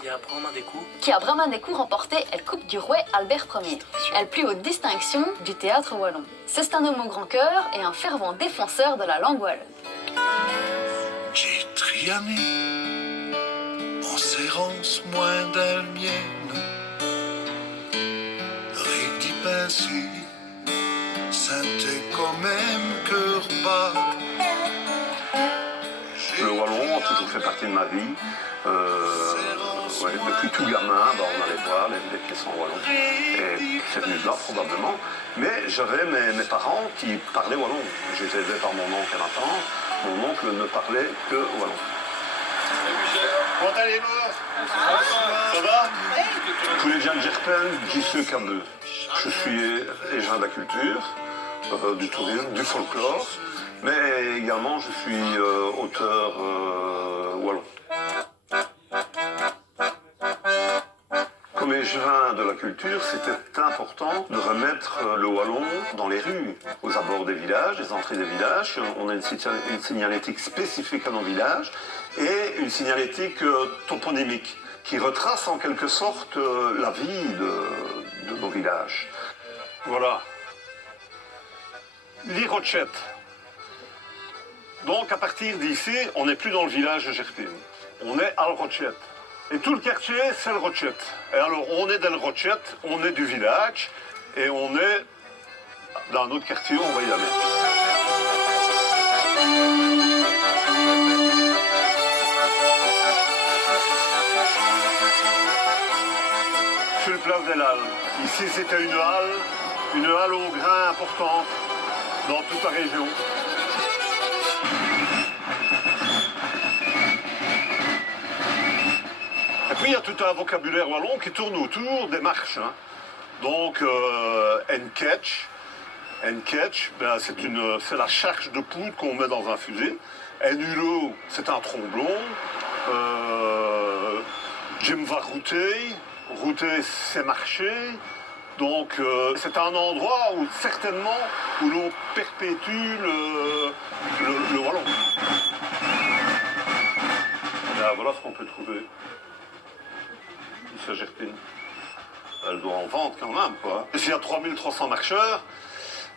qui a Bramandécourt remporté la Coupe du Roi Albert Ier. Elle plut aux distinctions du théâtre wallon. C'est un homme au grand cœur et un fervent défenseur de la langue wallonne. J'ai triané en serrance moins d'almienne, Rick Pincé, c'était quand même cœur bas. Le wallon a toujours fait partie de ma vie. Depuis tout gamin, on allait voir les pièces en wallon. Et c'est venu de là probablement. Mais j'avais mes parents qui parlaient wallon. J'étais élevé par mon oncle et ma tante. Mon oncle ne parlait que wallon. Comment allez-vous? Ça va? Tous les gens de Gerpen, j'y suis Cambeux. Je suis agent de la culture, du tourisme, du folklore. Mais également, je suis auteur wallon. Comme échevin de la culture, c'était important de remettre le wallon dans les rues, aux abords des villages, les entrées des villages. On a une signalétique spécifique à nos villages et une signalétique toponymique qui retrace en quelque sorte la vie de nos villages. Voilà. L'Irochette. Donc à partir d'ici, on n'est plus dans le village de Gerpine. On est à Rochette. Et tout le quartier, c'est le Rochette. Et alors on est dans le Rochette, on est du village, et on est dans un autre quartier, on va y aller. Sur le place des Halles. Ici c'était une halle au grain importante dans toute la région. Et puis il y a tout un vocabulaire wallon qui tourne autour des marches. Hein. Donc, N-catch, ben, c'est la charge de poudre qu'on met dans un fusil. N-hulot, c'est un tromblon. Jim va router, c'est marcher. Donc, c'est un endroit où certainement où l'on perpétue le wallon. Là, voilà ce qu'on peut trouver. Gerpine. Elle doit en vendre quand même, quoi. S'il y a 3300 marcheurs,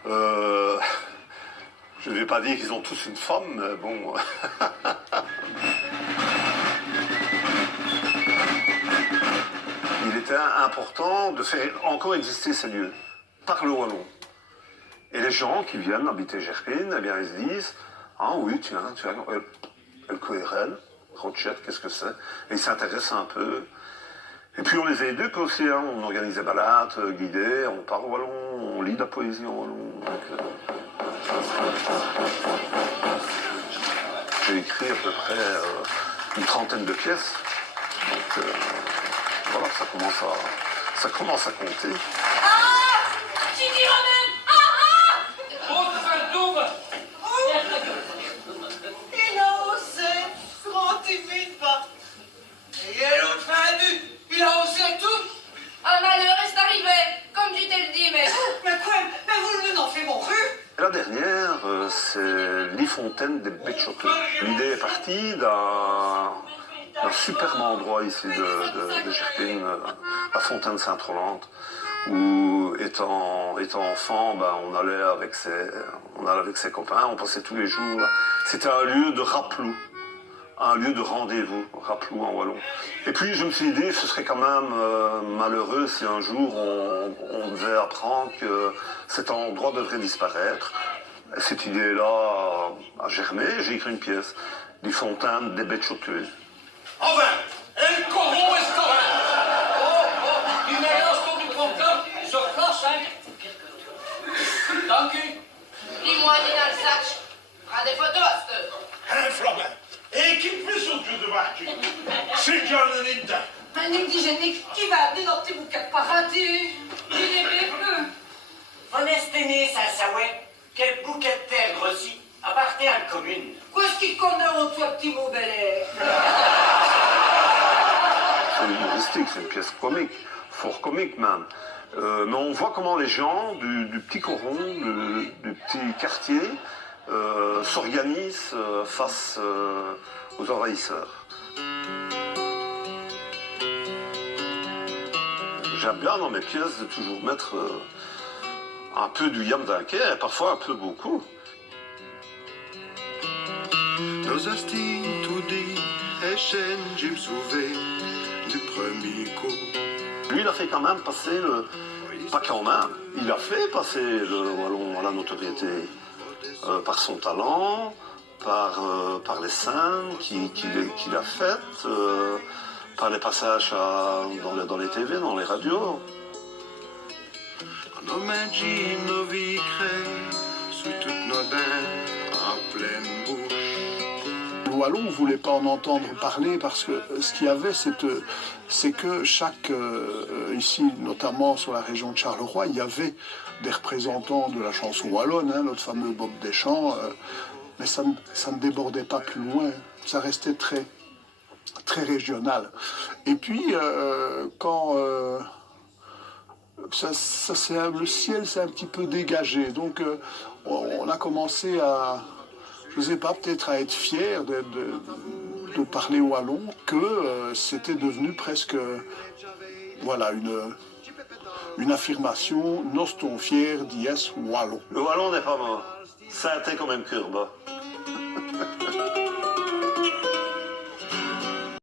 je ne vais pas dire qu'ils ont tous une femme, mais bon. Il était important de faire encore exister ces lieux, par le wallon. Et les gens qui viennent habiter Gerpine, eh bien, ils se disent, ah oui, tiens, El Coérel, Rochette, qu'est-ce que c'est? Et ils s'intéressent un peu. Et puis on les éduque aussi, hein. On organise des balades guidées, on parle wallon, on lit de la poésie en wallon. J'ai écrit à peu près une trentaine de pièces. Donc voilà, ça commence à compter. Il a osé tout. Un malheur est arrivé, comme tu te le dis, mais... Mais quoi? Mais vous n'en faites mon rue. La dernière, c'est l'Ifontaine des Béchoteux. L'idée est partie d'un superbe endroit ici de Gerpine, la Fontaine Sainte-Rolande, où étant enfant, ben, on allait avec ses copains, on passait tous les jours. C'était un lieu de rappelou. Un lieu de rendez-vous, rappelons en wallon. Et puis je me suis dit, ce serait quand même malheureux si un jour on devait apprendre que cet endroit devrait disparaître. Cette idée-là a germé, j'ai écrit une pièce, Les Fontaines des Béchoteux. Enfin, El Coron est Du mélange pour du concours, sur cloche, hein? Danke. Dis-moi, Nina Alsace, prends des photos à cette heure. un flamand. Et qui me fait son jeu de marque? C'est John Linda. Un indigénique qui va amener notre petit bouquet de paradis. Il est peu. Von estimez, ça, quel bouquet de terre grossi, appartient à la commune. Qu'est-ce qui condamne au toi, petit mot bel air? C'est humoristique, c'est une pièce comique, fort comique même. Mais on voit comment les gens du petit coron, du petit quartier, s'organisent face aux envahisseurs. J'aime bien dans mes pièces de toujours mettre un peu du Yam Dunker et parfois un peu beaucoup. Nos hosties tout dit, et chaîne, je me souviens du premier coup. Lui, il a fait quand même passer le... Pas quand même, il a fait passer le wallon à la notoriété par son talent, par les scènes qu'il a faites, par les passages dans les TV, dans les radios. Nos magie, nos vicrées, sous toutes nos dents, en pleine bouche. Le wallon ne voulait pas en entendre parler parce que ce qu'il y avait, c'est que chaque, ici notamment sur la région de Charleroi, il y avait des représentants de la chanson wallonne, hein, notre fameux Bob Deschamps, mais ça ne débordait pas plus loin, ça restait très, très régional. Et puis, quand le ciel s'est un petit peu dégagé, donc on a commencé à... Je ne sais pas, peut-être à être fier de parler wallon, que c'était devenu presque voilà, une affirmation, noston fier dies wallon. Le wallon n'est pas mort, ça a été quand même curbe.